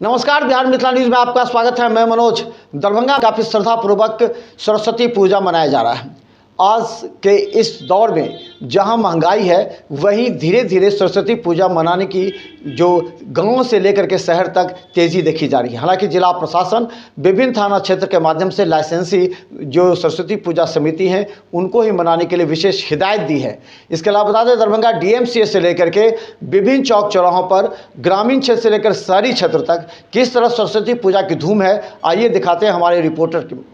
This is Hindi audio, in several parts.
नमस्कार, बिहार मिथिला न्यूज़ में आपका स्वागत है। मैं मनोज। दरभंगा काफ़ी श्रद्धापूर्वक सरस्वती पूजा मनाया जा रहा है। आज के इस दौर में जहां महंगाई है, वहीं धीरे धीरे सरस्वती पूजा मनाने की जो गांव से लेकर के शहर तक तेज़ी देखी जा रही है। हालांकि जिला प्रशासन विभिन्न थाना क्षेत्र के माध्यम से लाइसेंसी जो सरस्वती पूजा समिति हैं उनको ही मनाने के लिए विशेष हिदायत दी है। इसके अलावा बता दें, दरभंगा डीएमसीएच से लेकर के विभिन्न चौक चौराहों पर ग्रामीण क्षेत्र से लेकर शहरी क्षेत्र तक किस तरह सरस्वती पूजा की धूम है, आइए दिखाते हैं हमारे रिपोर्टर की।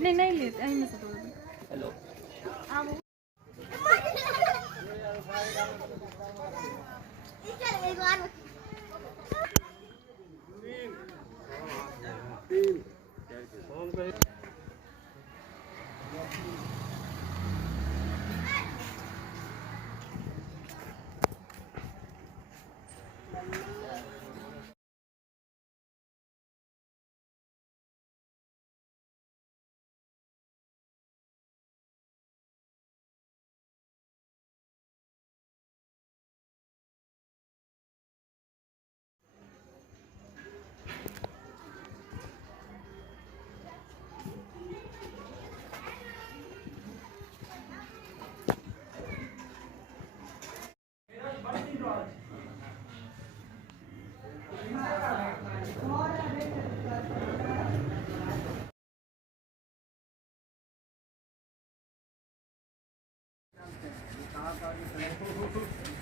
नहीं नहीं लेते में से हेलो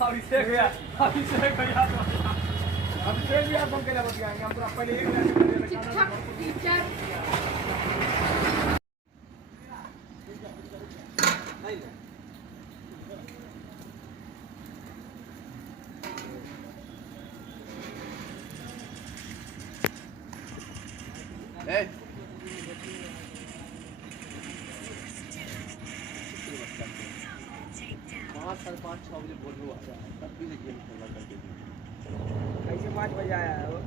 अभिषेक भैया फोन के लिए बतियाएंगे हम पूरा पहले एक टीचर साढ़े 5-6 बजे बोल रहा है, तब भी गेम खेलना करके कैसे 5 बजे आया है वो।